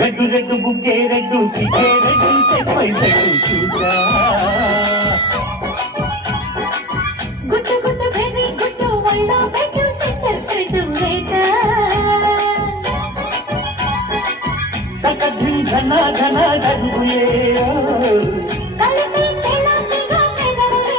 red red బుగ్గే red సిగ్గే red సెక్స్ వై సెడ్డు చూసా గుట్టు గుట్టు బేబీ గుట్టు ఒళ్ళో పెట్టు సెంటర్ స్ట్రెట్ వేసా తక ధిన్ ధన ధన ధగుయే కలిపి తెలంగాణ పెదవులే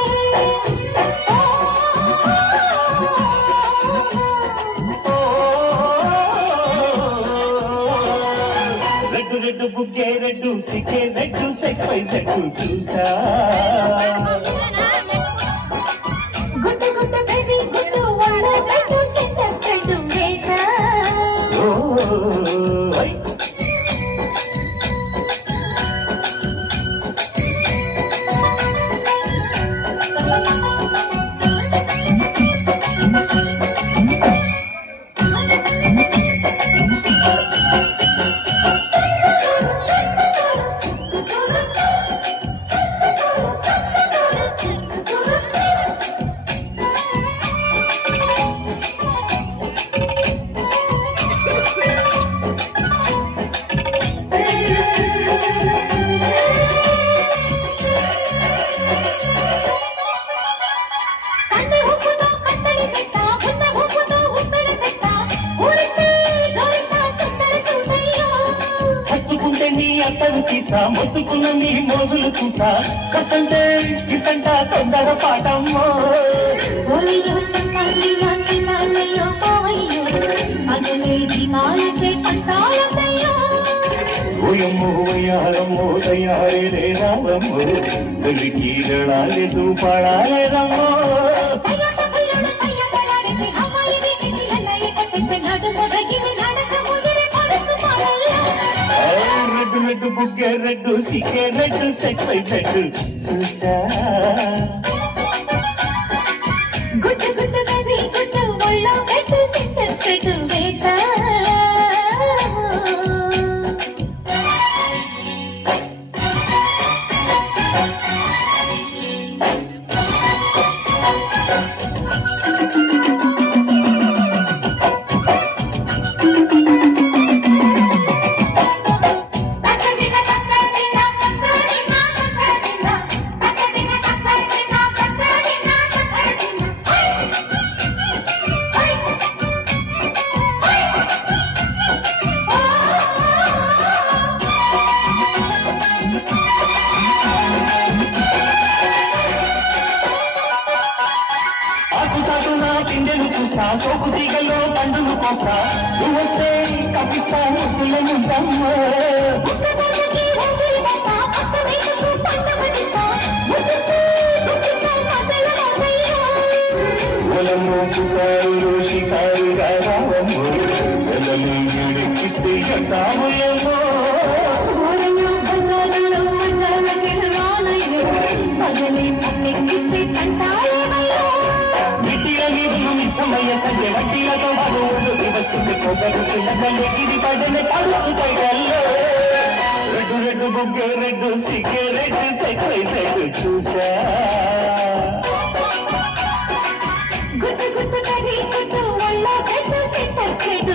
రెడ్డు రెడ్డు బుగ్గే రెడ్డు సిగ్గే రెడ్డు సెక్స్ వై సెడ్డు చూసా గుట్టు గుట్టు బేబీ గుట్టు ఒళ్ళో పెట్టు సెంటర్ స్ట్రెట్ వేసా నీ అత్తను తీస్తా మొత్తుకున్న నీ మోజులు చూస్తా కసంటే కిసంట తొందర పాటమ్మో ఓయమ్మో వయ్యారమ్మో తయారే రావమ్మో తొలికి గడాలెదు పాడాలేదమ్మో రెడ్డు బుగ్గే రెడ్డు సిగ్గే రెడ్డు సెక్స్ వై సెడ్డు చూసా గుట్టు గుట్టు బేబీ గుట్టు ఒళ్ళో పెట్టు సెంటర్ స్ట్రెట్ వేసా పిందెలు చూస్తా సోకు తీగల్లో పండును పోస్తా నువ్వు వస్తే కప్పిస్తా ముద్దులనుంటమ్మో ఒలము పుకారు షికారుగా రావమ్మో ఒలము ఎక్కిస్తే అంటామయ్యమ్మో సమయ సంఖ్య వడ్డీలతో బాగుంటుంది వస్తుంది ఇది పడని పడుచుతాయి రెడ్డు రెడ్డు బుగ్గే రెడ్డు సిగ్గే రెడ్డు సెక్స్ వై సెడ్డు చూసా గుట్టు గుట్టు బేబీ గుట్టు ఒళ్ళో పెట్టు సెంటర్ స్ట్రెట్